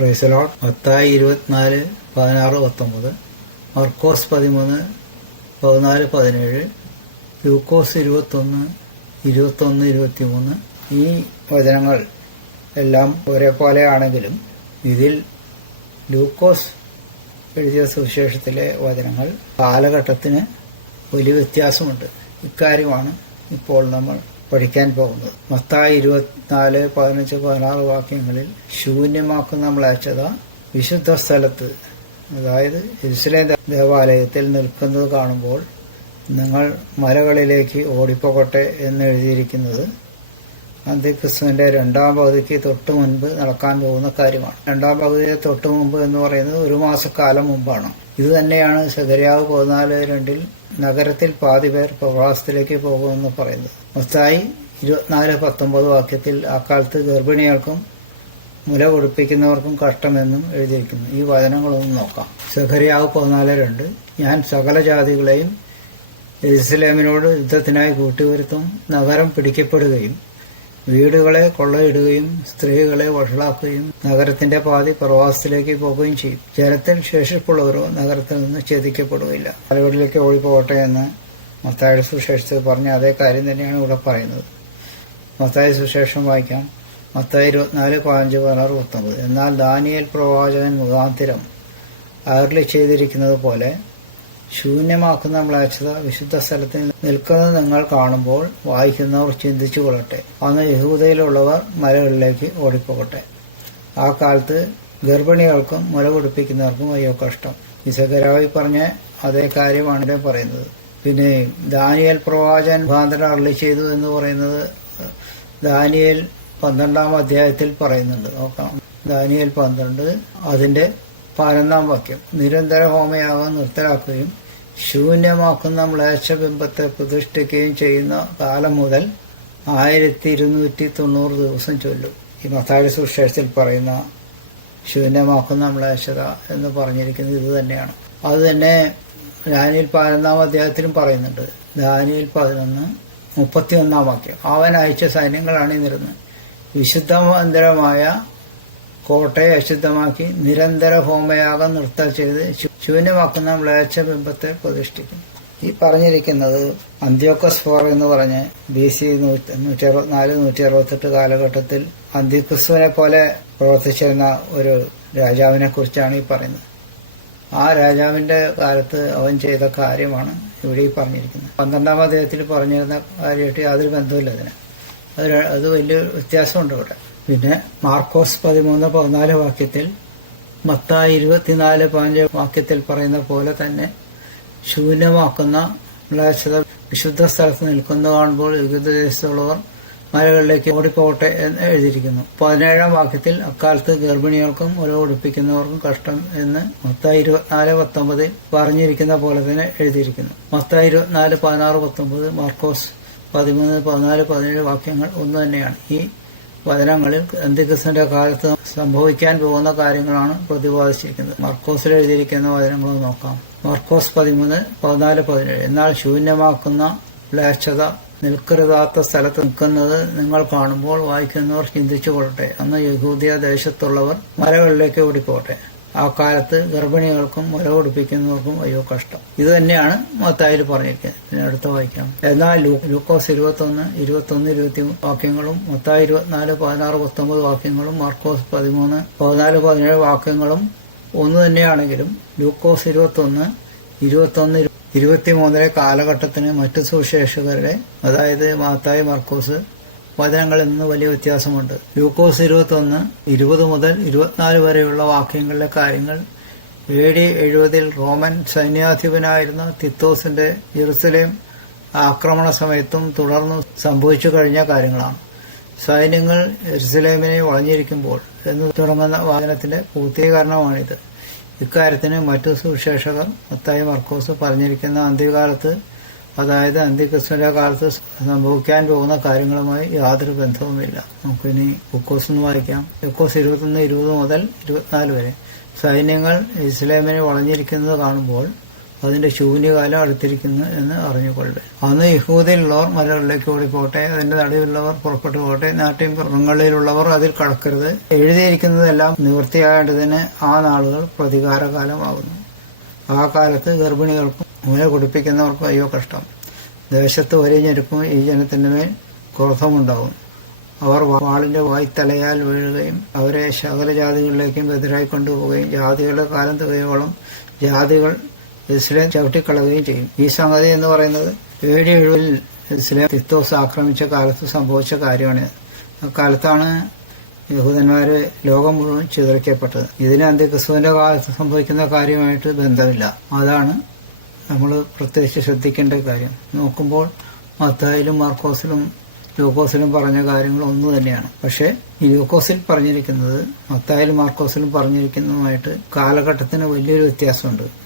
പ്രൈസലോട്ട് മത്തായി ഇരുപത്തിനാല് പതിനാറ് പത്തൊമ്പത്. മർക്കോസ് പതിമൂന്ന് പതിനാല് പതിനേഴ്. ലൂക്കോസ് ഇരുപത്തൊന്ന് ഇരുപത്തൊന്ന് ഇരുപത്തിമൂന്ന്. ഈ വചനങ്ങൾ എല്ലാം ഒരേപോലെയാണെങ്കിലും ഇതിൽ ലൂക്കോസ് എഴുതിയ സുവിശേഷത്തിലെ വചനങ്ങൾ കാലഘട്ടത്തിന് വലിയ വ്യത്യാസമുണ്ട്. ഇക്കാര്യമാണ് ഇപ്പോൾ നമ്മൾ പഠിക്കാൻ പോകുന്നത്. മത്തായി ഇരുപത്തിനാല് പതിനഞ്ച് പതിനാറ് വാക്യങ്ങളിൽ ശൂന്യമാക്കുന്ന മ്ലേച്ഛത വിശുദ്ധ സ്ഥലത്ത് അതായത് ഇസ്ലേം ദേവാലയത്തിൽ നിൽക്കുന്നത് കാണുമ്പോൾ നിങ്ങൾ മലകളിലേക്ക് ഓടിപ്പോകട്ടെ എന്ന് എഴുതിയിരിക്കുന്നത് അന്ത്യക്രിസ്തുവിന്റെ രണ്ടാം പകുതിക്ക് തൊട്ട് മുൻപ് നടക്കാൻ പോകുന്ന കാര്യമാണ്. രണ്ടാം പകുതിയെ തൊട്ട് മുമ്പ് എന്ന് പറയുന്നത് ഒരു മാസക്കാലം മുമ്പാണ്. ഇത് തന്നെയാണ് ശകരിയാവ് പതിനാല് രണ്ടിൽ നഗരത്തിൽ പാതി പേർ പ്രവാസത്തിലേക്ക് പോകുമെന്ന് പറയുന്നത്. മൊത്തായി ഇരുപത്തിനാല് പത്തൊമ്പത് വാക്യത്തിൽ അക്കാലത്ത് ഗർഭിണികൾക്കും മുല കൊടുപ്പിക്കുന്നവർക്കും കഷ്ടമെന്നും എഴുതിയിരിക്കുന്നു. ഈ വചനങ്ങളൊന്നും നോക്കാം. സഹരിയാവ് പതിനാല് രണ്ട് ഞാൻ സകല ജാതികളെയും ഇസ്ലാമിനോട് യുദ്ധത്തിനായി കൂട്ടിവരുത്തും നഗരം പിടിക്കപ്പെടുകയും വീടുകളെ കൊള്ളയിടുകയും സ്ത്രീകളെ വഷളാക്കുകയും നഗരത്തിന്റെ പാതി പ്രവാസത്തിലേക്ക് പോകുകയും ചെയ്യും. ജലത്തിൽ ശേഷിപ്പുള്ളവരോ നഗരത്തിൽ നിന്ന് ഛേദിക്കപ്പെടുകയില്ല. മലവീട്ടിലേക്ക് ഓടിപ്പോകട്ടെ എന്ന് മത്തായുടെ സുശേഷത്തിൽ പറഞ്ഞ അതേ കാര്യം തന്നെയാണ് ഇവിടെ പറയുന്നത്. മത്തായ സുശേഷം വായിക്കാം. മത്തായി ഇരുപത്തിനാല് പതിനഞ്ച് പതിനാറ് പത്തൊമ്പത്. എന്നാൽ ദാനിയൽ പ്രവാചകൻ മുഖാന്തിരം അയർലി ചെയ്തിരിക്കുന്നത് പോലെ ശൂന്യമാക്കുന്ന മ്ലേച്ഛത വിശുദ്ധ സ്ഥലത്തിൽ നിൽക്കുന്നത് നിങ്ങൾ കാണുമ്പോൾ വായിക്കുന്നവർ ചിന്തിച്ചു കൊള്ളട്ടെ. അന്ന് യഹൂദയിലുള്ളവർ മലകളിലേക്ക് ഓടിപ്പോകട്ടെ. ആ കാലത്ത് ഗർഭിണികൾക്കും മുല കുടിപ്പിക്കുന്നവർക്കും അയ്യോ കഷ്ടം. ഇസഗരാവി പറഞ്ഞ അതേ കാര്യമാണ് പറയുന്നത്. പിന്നെ ദാനിയൽ പ്രവാചകൻ ഭാന്തര അരളി ചെയ്തു എന്ന് പറയുന്നത് ദാനിയൽ പന്ത്രണ്ടാം അധ്യായത്തിൽ പറയുന്നുണ്ട്. നോക്കാം. ദാനിയൽ പന്ത്രണ്ട് അതിന്റെ പതിനൊന്നാം വാക്യം. നിരന്തര ഹോമയാഗം നിർത്തലാക്കുകയും ശൂന്യമാക്കുന്ന മ്ലേച്ഛബിംബത്തെ പ്രതിഷ്ഠിക്കുകയും ചെയ്യുന്ന കാലം മുതൽ ആയിരത്തി ഇരുന്നൂറ്റി തൊണ്ണൂറ് ദിവസം ചൊല്ലും. ഈ മത്താഴി സുശേഷത്തിൽ പറയുന്ന ശൂന്യമാക്കുന്ന മ്ലേച്ഛത എന്ന് പറഞ്ഞിരിക്കുന്നത് ഇത് തന്നെയാണ്. അത് തന്നെ ദാനിയിൽ പതിനൊന്നാം അധ്യായത്തിലും പറയുന്നുണ്ട്. ദാനിയിൽ പതിനൊന്ന് മുപ്പത്തിയൊന്നാം വാക്യം. അവൻ അയച്ച സൈന്യങ്ങളാണ് ഇരുന്ന് വിശുദ്ധ മന്ദിരമായ കോട്ടയെ അശുദ്ധമാക്കി നിരന്തര ഹോമയാഗം നിർത്തൽ ചെയ്ത് ശൂന്യമാക്കുന്ന മ്ലേച്ഛ ബിംബത്തെ പ്രതിഷ്ഠിക്കും. ഈ പറഞ്ഞിരിക്കുന്നത് അന്ത്യോക്കസ് ഫോർ എന്ന് പറഞ്ഞ് ബി സി നൂറ്റി അറുപത്തിനാല് നൂറ്റി അറുപത്തെട്ട് കാലഘട്ടത്തിൽ അന്ത്യക്രിസ്തുവിനെ പോലെ പ്രവർത്തിച്ചിരുന്ന ഒരു രാജാവിനെ കുറിച്ചാണ് ഈ പറയുന്നത്. ആ രാജാവിന്റെ കാലത്ത് അവൻ ചെയ്ത കാര്യമാണ് ഇവിടെ ഈ പറഞ്ഞിരിക്കുന്നത്. പന്ത്രണ്ടാം അദ്ദേഹത്തിൽ പറഞ്ഞിരുന്ന കാര്യമായിട്ട് യാതൊരു ബന്ധമില്ല അതിന്. അത് വലിയ വ്യത്യാസമുണ്ട് ഇവിടെ. പിന്നെ മാർക്കോസ് പതിമൂന്ന് പതിനാല് വാക്യത്തിൽ മത്തായി ഇരുപത്തിനാല് പതിനഞ്ച് വാക്യത്തിൽ പറയുന്ന പോലെ തന്നെ ശൂന്യമാക്കുന്ന മ്ലേച്ഛത വിശുദ്ധ സ്ഥലത്ത് നിൽക്കുന്ന കാണുമ്പോൾ യുഗദേശത്തുള്ളവർ മലകളിലേക്ക് ഓടിപ്പോകട്ടെ എന്ന് എഴുതിയിരിക്കുന്നു. പതിനേഴാം വാക്യത്തിൽ അക്കാലത്ത് ഗർഭിണികൾക്കും ഒരു ഒടിപ്പിക്കുന്നവർക്കും കഷ്ടം എന്ന് മത്തായി ഇരുപത്തിനാല് പത്തൊമ്പതിൽ പറഞ്ഞിരിക്കുന്ന പോലെ തന്നെ എഴുതിയിരിക്കുന്നു. മത്തായി ഇരുപത്തിനാല് പതിനാറ് പത്തൊമ്പത് മാർക്കോസ് പതിമൂന്ന് പതിനാല് പതിനേഴ് വാക്യങ്ങൾ ഒന്ന് തന്നെയാണ്. ഈ വചനങ്ങളിൽ അന്ത്യക്രിസ്തുവിന്റെ കാലത്ത് സംഭവിക്കാൻ പോകുന്ന കാര്യങ്ങളാണ് പ്രതിപാദിച്ചിരിക്കുന്നത്. മർക്കോസിൽ എഴുതിയിരിക്കുന്ന വചനങ്ങൾ നോക്കാം. മർക്കോസ് പതിമൂന്ന് പതിനാല് പതിനേഴ്. എന്നാൽ ശൂന്യമാക്കുന്ന മ്ലേച്ഛത നിൽക്കരുതാത്ത സ്ഥലത്ത് നിൽക്കുന്നത് നിങ്ങൾ കാണുമ്പോൾ വായിക്കുന്നവർ ചിന്തിച്ചു കൊള്ളട്ടെ. അന്ന് യഹൂദിയ ദേശത്തുള്ളവർ മലകളിലേക്ക് ഓടിപ്പോട്ടെ ആ കാലത്ത് ഗർഭിണികൾക്കും മുല കൊടുപ്പിക്കുന്നവർക്കും അയ്യോ കഷ്ടം. ഇത് തന്നെയാണ് മത്തായിൽ പറഞ്ഞിരിക്കുന്നത്. പിന്നെ അടുത്ത വായിക്കാം. എന്നാൽ ലൂക്കോസ് ഇരുപത്തൊന്ന് ഇരുപത്തൊന്ന് ഇരുപത്തി വാക്യങ്ങളും മത്തായി ഇരുപത്തിനാല് പതിനാറ് പത്തൊമ്പത് വാക്യങ്ങളും മാർക്കോസ് പതിമൂന്ന് പതിനാല് പതിനേഴ് വാക്യങ്ങളും ഒന്ന് തന്നെയാണെങ്കിലും ലൂക്കോസ് ഇരുപത്തൊന്ന് ഇരുപത്തൊന്ന് ഇരുപത്തി ഇരുപത്തിമൂന്നിലെ കാലഘട്ടത്തിന് മറ്റു സുവിശേഷകരുടെ അതായത് മാത്തായി മാർക്കോസ് വചനങ്ങളിൽ നിന്ന് വലിയ വ്യത്യാസമുണ്ട്. ലൂക്കോസ് ഇരുപത്തൊന്ന് ഇരുപത് മുതൽ ഇരുപത്തിനാല് വരെയുള്ള വാക്യങ്ങളിലെ കാര്യങ്ങൾ എ ഡി എഴുപതിൽ റോമൻ സൈന്യാധിപനായിരുന്ന തിത്തോസിന്റെ ജെറുസലേം ആക്രമണ സമയത്തും തുടർന്ന് സംഭവിച്ചു കഴിഞ്ഞ കാര്യങ്ങളാണ്. സൈന്യങ്ങൾ ജെറുസലേമിനെ വളഞ്ഞിരിക്കുമ്പോൾ എന്ന് തുടങ്ങുന്ന വാചനത്തിന്റെ പൂർത്തീകരണമാണിത് ഇക്കാര്യത്തിന് മറ്റു സുവിശേഷകർ മത്തായി മർക്കോസ് പറഞ്ഞിരിക്കുന്ന അന്ത്യകാലത്ത് അതായത് അന്ത്യക്രിസ്തുവിന്റെ കാലത്ത് സംഭവിക്കാൻ പോകുന്ന കാര്യങ്ങളുമായി യാതൊരു ബന്ധവുമില്ല. നമുക്കിനി ബുക്കോസ് എന്ന് വായിക്കാം. ബുക്കോസ് ഇരുപത്തൊന്ന് ഇരുപത് മുതൽ ഇരുപത്തിനാല് വരെ. സൈന്യങ്ങൾ ഇസ്ലാമിനെ വളഞ്ഞിരിക്കുന്നത് കാണുമ്പോൾ അതിന്റെ ശൂന്യകാലം അടുത്തിരിക്കുന്നു എന്ന് അറിഞ്ഞുകൊള്ളു. അന്ന് യഹൂദയിലുള്ളവർ മലകളിലേക്ക് ഓടിപ്പോട്ടെ അതിന്റെ നടുവിലുള്ളവർ പുറപ്പെട്ടു പോട്ടെ നാട്ടിൻ പുറങ്ങളിലുള്ളവർ അതിൽ കടക്കരുത്. എഴുതിയിരിക്കുന്നതെല്ലാം നിവൃത്തിയാകേണ്ടതിന് ആ നാളുകൾ പ്രതികാരകാലമാകുന്നു. ആ കാലത്ത് ഗർഭിണികൾക്കും മുല കുടിപ്പിക്കുന്നവർക്കും അയ്യോ കഷ്ടം. ദേശത്ത് വലിഞ്ഞെടുക്കും ഈ ജനത്തിന്റെ മേൽ ക്രോധമുണ്ടാകും അവർ വാളിന്റെ വായ്ത്തലയാൽ വീഴുകയും അവരെ ശകലജാതികളിലേക്കും എതിരായി കൊണ്ടുപോവുകയും ജാതികളുടെ കാലം തികയോളം ജാതികൾ ഇസ്ലേം ചവിട്ടിക്കളയുകയും ചെയ്യും. ഈ സംഗതി എന്ന് പറയുന്നത് ഏഴ് എഴുപതിൽ ഇസ്ലേം തിത്തോസ് ആക്രമിച്ച കാലത്ത് സംഭവിച്ച കാര്യമാണ്. അക്കാലത്താണ് യഹൂദന്മാര് ലോകം മുഴുവൻ ചിതറിക്കപ്പെട്ടത്. ഇതിന് അന്ത്യക്രിസ്തുവിന്റെ കാലത്ത് സംഭവിക്കുന്ന കാര്യമായിട്ട് ബന്ധമില്ല. അതാണ് നമ്മൾ പ്രത്യേകിച്ച് ശ്രദ്ധിക്കേണ്ട കാര്യം. നോക്കുമ്പോൾ മത്തായിലും മാർക്കോസിലും ലൂക്കോസിലും പറഞ്ഞ കാര്യങ്ങൾ ഒന്ന് തന്നെയാണ്. പക്ഷേ ഈ ലൂക്കോസിൽ പറഞ്ഞിരിക്കുന്നത് മത്തായാലും മാർക്കോസിലും പറഞ്ഞിരിക്കുന്നതുമായിട്ട് കാലഘട്ടത്തിന് വലിയൊരു വ്യത്യാസമുണ്ട്.